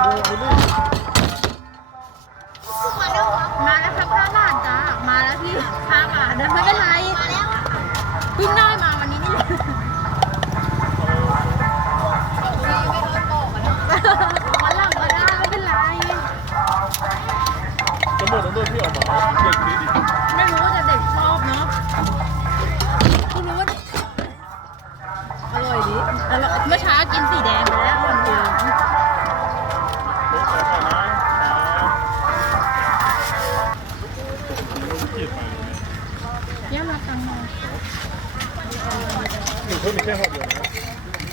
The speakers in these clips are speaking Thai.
มาแล้วครับห้าบาทจ้ามาแล้วพี่ห้าบาทนะไม่เป็นไรมาแล้วเพิ่งได้มาวันนี้นี่แหละวันหลังก็ได้ไม่เป็นไร ตำรวจต้องโดนที่ออกมาเด็กดีดิไม่รู้แต่เด็กชอบเนาะคุรู้อร่อยดิอร่อยเมื่อเช้ากินสีแดงไปแล้ว ยี่ยมาตังมาหนึ่งเพิ่มมีแค่ห่อเดียวนะ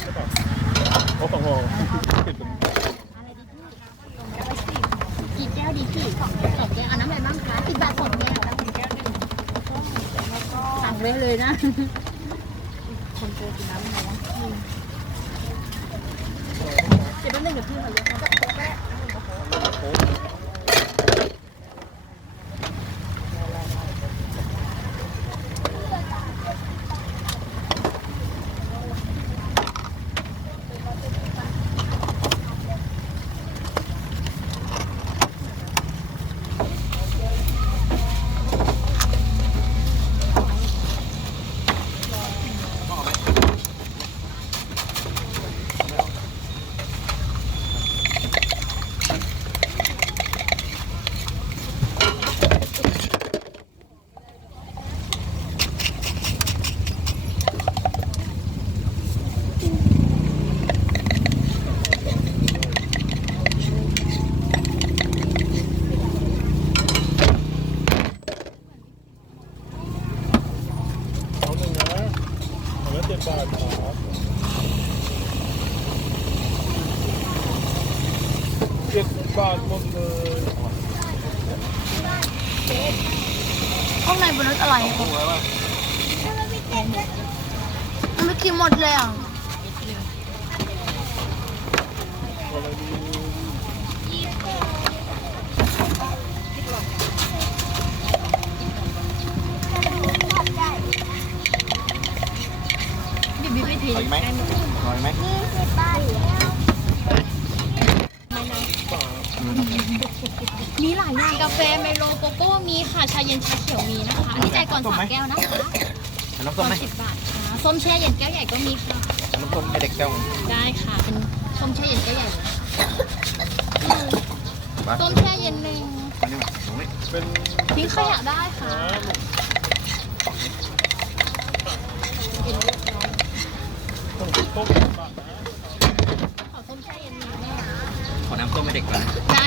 ใช่ป่ะเอาสองห่อติดเป็นกี่แก้วดีพี่สองแก้วสองแก้วเอาน้ำอะไรบ้างคะสิบบาทสองแก้วสั่งไว้เลยนะ คนโตกินน้ำอะไรวะเดี๋ยวแป๊บนึงเดี๋ยวพี่ขอเยอ เอาแล้วเจ็ดบาทครับเจ็ดบาทหมดเลยข้างในบนรถอะไรถูกไหมวะมันไม่กินหมดเลยอะอะไรดี บีบีไม่ทีอร่อยไหมอร่อยไหมมีหลายอย่างกาแฟไมโลโกโก้มีค่ะชาเย็นชาเขียวมีนะคะอันนี้ใจายก่อนสามแก้วนะคะเอาน้ำก่ส้อมนไหมสิบบาทค่ะส้มแช่เย็นแก้วใหญ่ก็มีค่ะเอาน้ำส้มให้เด็กแก้วหนึ่งได้ค่ะเป็นส้มแช่เย็นแก้วใหญ่เลยมาส้มแช่เย็นหนึ่งอันนี้หนูนี่เป็นทิ้งขยะได้ค่ะ ต้มต้มบาทนะขอส้มแช่เย็นหน่อยขอน้ำส้มให้เด็กก่อนนะได้เลยค่ะ